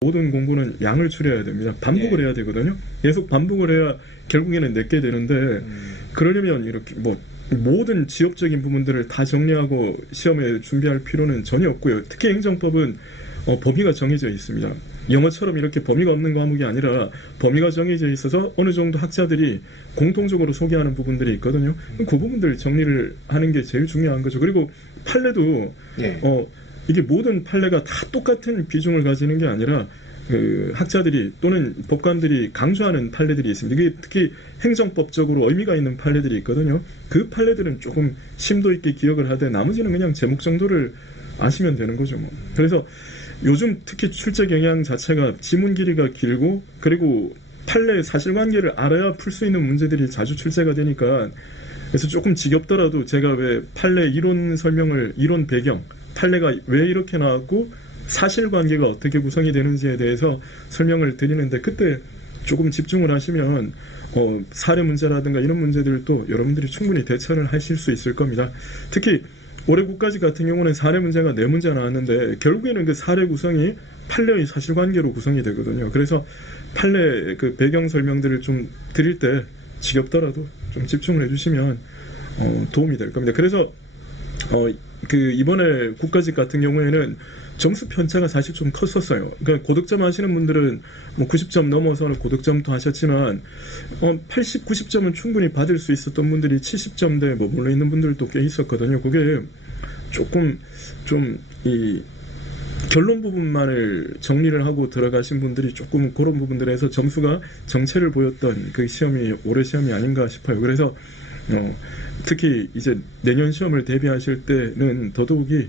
모든 공부는 양을 줄여야 됩니다. 반복을 해야 되거든요. 계속 반복을 해야 결국에는 내게 되는데 그러려면 이렇게 뭐 모든 지역적인 부분들을 다 정리하고 시험에 준비할 필요는 전혀 없고요. 특히 행정법은 범위가 정해져 있습니다. 영어처럼 이렇게 범위가 없는 과목이 아니라 범위가 정해져 있어서 어느 정도 학자들이 공통적으로 소개하는 부분들이 있거든요. 그 부분들 정리를 하는 게 제일 중요한 거죠. 그리고 판례도 이게 모든 판례가 다 똑같은 비중을 가지는 게 아니라 그 학자들이 또는 법관들이 강조하는 판례들이 있습니다. 이게 특히 행정법적으로 의미가 있는 판례들이 있거든요. 그 판례들은 조금 심도 있게 기억을 하되 나머지는 그냥 제목 정도를 아시면 되는 거죠. 뭐. 그래서 요즘 특히 출제 경향 자체가 지문 길이가 길고 그리고 판례 사실관계를 알아야 풀 수 있는 문제들이 자주 출제가 되니까 그래서 조금 지겹더라도 제가 왜 판례 이론 설명을 이론 배경 판례가 왜 이렇게 나왔고 사실관계가 어떻게 구성이 되는지에 대해서 설명을 드리는데 그때 조금 집중을 하시면 사례 문제라든가 이런 문제들도 여러분들이 충분히 대처를 하실 수 있을 겁니다. 특히 올해 국가직 같은 경우는 사례 문제가 4문제 나왔는데 결국에는 그 사례 구성이 판례의 사실관계로 구성이 되거든요. 그래서 판례 그 배경 설명들을 좀 드릴 때 지겹더라도 좀 집중을 해주시면 도움이 될 겁니다. 그래서 그 이번에 국가직 같은 경우에는 점수 편차가 사실 좀 컸었어요. 그러니까 고득점 하시는 분들은 뭐 90점 넘어서는 고득점도 하셨지만 80, 90점은 충분히 받을 수 있었던 분들이 70점대에 머물러 있는 분들도 꽤 있었거든요. 그게 조금 좀 이 결론 부분만을 정리를 하고 들어가신 분들이 조금 그런 부분들에서 점수가 정체를 보였던 그 시험이 올해 시험이 아닌가 싶어요. 그래서 특히 이제 내년 시험을 대비하실 때는 더더욱이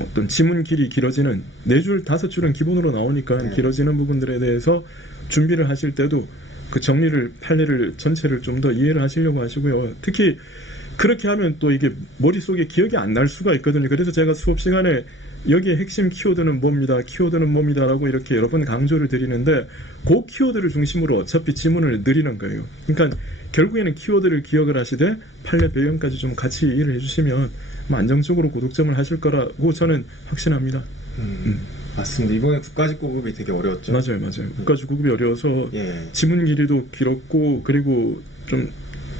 어떤 지문 길이 길어지는 4줄, 5줄은 기본으로 나오니까 길어지는 부분들에 대해서 준비를 하실 때도 그 정리를 판례를 전체를 좀 더 이해를 하시려고 하시고요. 특히 그렇게 하면 또 이게 머릿속에 기억이 안 날 수가 있거든요. 그래서 제가 수업 시간에 여기에 핵심 키워드는 뭡니다. 키워드는 뭡니다. 라고 이렇게 여러 번 강조를 드리는데 그 키워드를 중심으로 어차피 지문을 늘리는 거예요. 그러니까 결국에는 키워드를 기억을 하시되 판례 배경까지 좀 같이 이해를 해주시면 안정적으로 고득점을 하실 거라고 저는 확신합니다. 맞습니다. 이번에 국가직 고급이 되게 어려웠죠. 맞아요. 국가직 고급이 어려워서 지문 길이도 길었고 그리고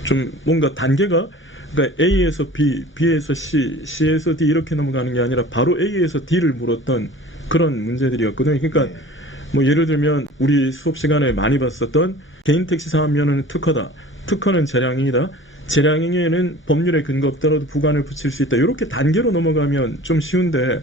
좀 뭔가 단계가 그러니까 A에서 B, B에서 C, C에서 D 이렇게 넘어가는 게 아니라 바로 A에서 D를 물었던 그런 문제들이었거든요. 그러니까 뭐 예를 들면 우리 수업 시간에 많이 봤었던 개인 택시 사업면허는 특허다. 특허는 재량행위다. 재량행위에는 법률에 근거 없더라도 부관을 붙일 수 있다. 이렇게 단계로 넘어가면 좀 쉬운데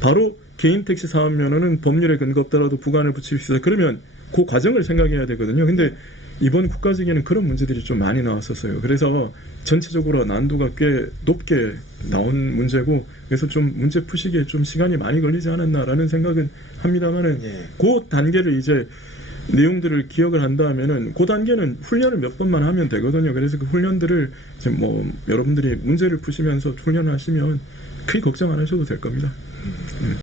바로 개인 택시 사업면허는 법률에 근거 없더라도 부관을 붙일 수 있다. 그러면 그 과정을 생각해야 되거든요. 근데 이번 국가직에는 그런 문제들이 좀 많이 나왔었어요. 그래서 전체적으로 난도가 꽤 높게 나온 문제고 그래서 좀 문제 푸시기에 좀 시간이 많이 걸리지 않았나라는 생각은 합니다만은 그 단계를 이제 내용들을 기억을 한다면은 그 단계는 훈련을 몇 번만 하면 되거든요. 그래서 그 훈련들을 이제 뭐 여러분들이 문제를 푸시면서 훈련을 하시면 크게 걱정 안 하셔도 될 겁니다.